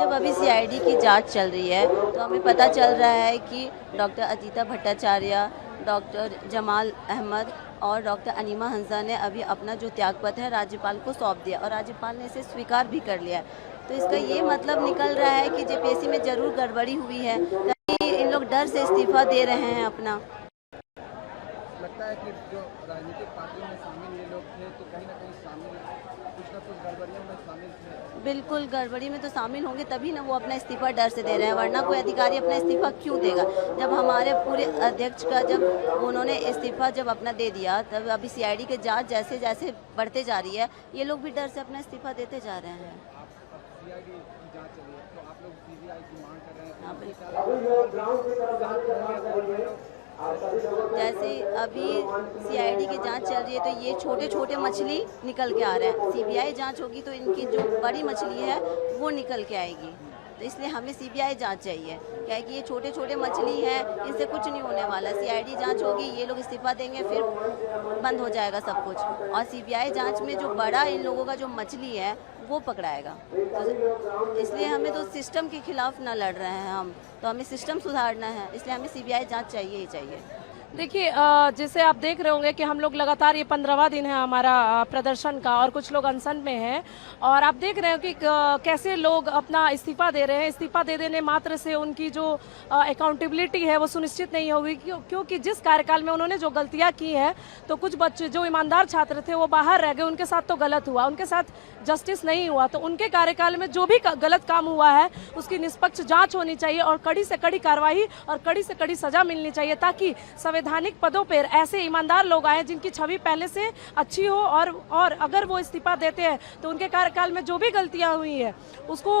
जब अभी सीआईडी की जांच चल रही है तो हमें पता चल रहा है कि डॉक्टर अजीता भट्टाचार्य, डॉक्टर जमाल अहमद और डॉक्टर अनीमा हंसा ने अभी अपना जो त्यागपत्र है राज्यपाल को सौंप दिया और राज्यपाल ने इसे स्वीकार भी कर लिया। तो इसका ये मतलब निकल रहा है कि जेपीएससी में ज़रूर गड़बड़ी हुई है, तभी इन लोग डर से इस्तीफा दे रहे हैं अपना। लगता है कि जो राजनीतिक पार्टियों में शामिल ये लोग थे तो कहीं ना कहीं शामिल कुछ ना कुछ गड़बड़ियों में शामिल थे। बिल्कुल, गड़बड़ी में तो शामिल होंगे तभी ना वो अपना इस्तीफा डर से दे रहे हैं, वरना कोई अधिकारी अपना इस्तीफा क्यों देगा। जब हमारे पूरे अध्यक्ष का जब उन्होंने इस्तीफा जब अपना दे दिया, तब अभी सीआईडी की जांच जैसे जैसे बढ़ते जा रही है, ये लोग भी डर से अपना इस्तीफा देते जा रहे हैं। सीआईडी की जांच चल रही है तो आप लोग सीबीआई की मांग कर रहे हैं। हाँ, जैसे अभी सीआईडी की जांच चल रही है तो ये छोटे छोटे मछली निकल के आ रहे हैं, सीबीआई जांच होगी तो इनकी जो बड़ी मछली है वो निकल के आएगी। तो इसलिए हमें सीबीआई जांच चाहिए, क्या है कि ये छोटे छोटे मछली हैं, इनसे कुछ नहीं होने वाला। सीआईडी जांच होगी, ये लोग इस्तीफा देंगे, फिर बंद हो जाएगा सब कुछ। और सीबीआई जांच में जो बड़ा इन लोगों का जो मछली है वो पकड़ाएगा। तो इसलिए हमें तो सिस्टम के खिलाफ ना लड़ रहे हैं हम, तो हमें सिस्टम सुधारना है, इसलिए हमें सीबीआई जांच चाहिए ही चाहिए। देखिए, जैसे आप देख रहे होंगे कि हम लोग लगातार ये 15वां दिन है हमारा प्रदर्शन का और कुछ लोग अनशन में हैं और आप देख रहे हो कि कैसे लोग अपना इस्तीफा दे रहे हैं। इस्तीफा दे देने मात्र से उनकी जो अकाउंटेबिलिटी है वो सुनिश्चित नहीं होगी, क्योंकि जिस कार्यकाल में उन्होंने जो गलतियां की हैं तो कुछ बच्चे जो ईमानदार छात्र थे वो बाहर रह गए, उनके साथ तो गलत हुआ, उनके साथ जस्टिस नहीं हुआ। तो उनके कार्यकाल में जो भी गलत काम हुआ है उसकी निष्पक्ष जाँच होनी चाहिए और कड़ी से कड़ी कार्रवाई और कड़ी से कड़ी सजा मिलनी चाहिए, ताकि संवैधानिक पदों पर ऐसे ईमानदार लोग आए जिनकी छवि पहले से अच्छी हो और अगर वो इस्तीफा देते हैं तो उनके कार्यकाल में जो भी गलतियां हुई है उसको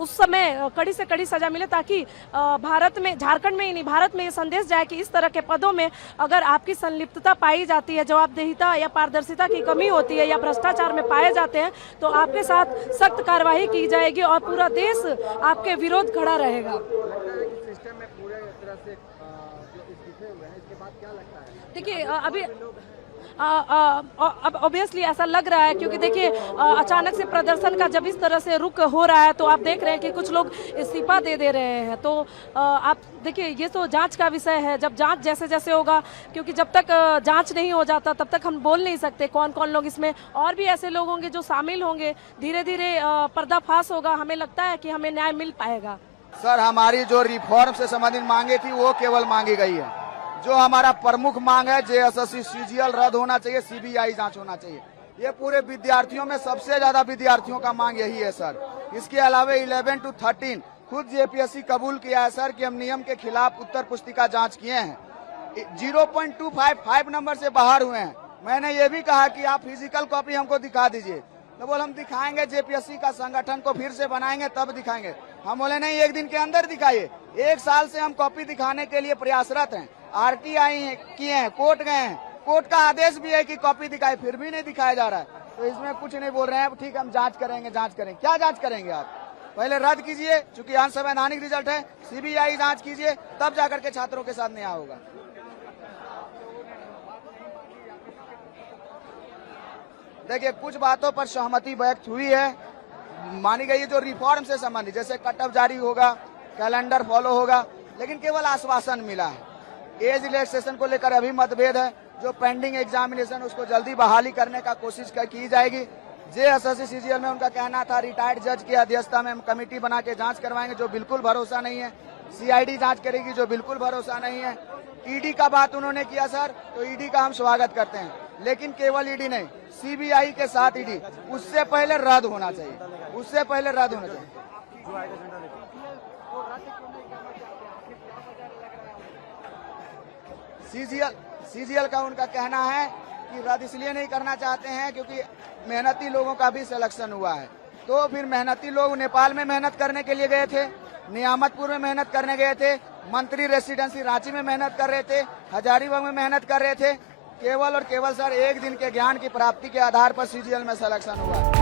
उस समय कड़ी से कड़ी सजा मिले, ताकि भारत में, झारखंड में ही नहीं भारत में ये संदेश जाए कि इस तरह के पदों में अगर आपकी संलिप्तता पाई जाती है, जवाबदेहिता या पारदर्शिता की कमी होती है या भ्रष्टाचार में पाए जाते हैं तो आपके साथ सख्त कार्रवाई की जाएगी और पूरा देश आपके विरोध खड़ा रहेगा। सिस्टम में पूरे तरह से जो इस्तीफे हुए हैं इसके बाद क्या लगता है? देखिए, अभी अब ऑब्वियसली ऐसा लग रहा है, क्योंकि देखिए अचानक से प्रदर्शन का जब इस तरह से रुख हो रहा है तो आप देख रहे हैं कि कुछ लोग इस्तीफा दे रहे हैं। तो आप देखिए, ये तो जांच का विषय है, जब जांच जैसे जैसे होगा, क्योंकि जब तक जांच नहीं हो जाता तब तक हम बोल नहीं सकते कौन कौन लोग इसमें, और भी ऐसे लोग होंगे जो शामिल होंगे। धीरे धीरे पर्दाफाश होगा, हमें लगता है कि हमें न्याय मिल पाएगा। सर, हमारी जो रिफॉर्म से संबंधित मांगे थी वो केवल मांगी गई है। जो हमारा प्रमुख मांग है जेएसएससी सीजीएल रद्द होना चाहिए, सीबीआई जांच होना चाहिए। ये पूरे विद्यार्थियों में सबसे ज्यादा विद्यार्थियों का मांग यही है सर। इसके अलावा 11 to 13 खुद जेपीएससी कबूल किया है सर कि हम नियम के खिलाफ उत्तर पुस्तिका जांच किए हैं, 0.255 नंबर से बाहर हुए हैं। मैंने ये भी कहा कि आप फिजिकल कॉपी हमको दिखा दीजिए, तो बोले हम दिखाएंगे, जेपीएससी का संगठन को फिर से बनाएंगे तब दिखाएंगे। हम बोले नहीं, एक दिन के अंदर दिखाइए। 1 साल से हम कॉपी दिखाने के लिए प्रयासरत हैं, आरटीआई किए हैं, कोर्ट गए हैं, कोर्ट का आदेश भी है कि कॉपी दिखाए, फिर भी नहीं दिखाया जा रहा है। तो इसमें कुछ नहीं बोल रहे हैं, ठीक हम जांच करेंगे। जांच करेंगे, क्या जांच करेंगे आप? पहले रद्द कीजिए, चूंकि अनसंवैधानिक रिजल्ट है, सीबीआई जांच कीजिए, तब जाकर के छात्रों के साथ न्याय होगा। देखिए, कुछ बातों पर सहमति व्यक्त हुई है, मानी गई है जो रिफॉर्म से संबंधित, जैसे कट ऑफ जारी होगा, कैलेंडर फॉलो होगा, लेकिन केवल आश्वासन मिला है। एज रिलैक्सेशन को लेकर अभी मतभेद है, जो पेंडिंग एग्जामिनेशन उसको जल्दी बहाली करने का कोशिश की जाएगी। जेएसएससी सीजीएल में उनका कहना था रिटायर्ड जज की अध्यक्षता में हम कमेटी बना के जांच करवाएंगे, जो बिल्कुल भरोसा नहीं है। सीआईडी जांच करेगी, जो बिल्कुल भरोसा नहीं है। ईडी का बात उन्होंने किया सर, तो ईडी का हम स्वागत करते हैं, लेकिन केवल ईडी नहीं, सीबीआई के साथ ईडी उससे पहले रद्द होना चाहिए, उससे पहले रद्द होना चाहिए। सीजीएल का उनका कहना है कि रद्द इसलिए नहीं करना चाहते हैं क्योंकि मेहनती लोगों का भी सिलेक्शन हुआ है। तो फिर मेहनती लोग नेपाल में मेहनत करने के लिए गए थे, नियामतपुर में मेहनत करने गए थे, मंत्री रेसिडेंसी रांची में मेहनत कर रहे थे, हजारीबाग में मेहनत कर रहे थे। केवल और केवल सर 1 दिन के ज्ञान की प्राप्ति के आधार पर सीजीएल में सिलेक्शन हुआ।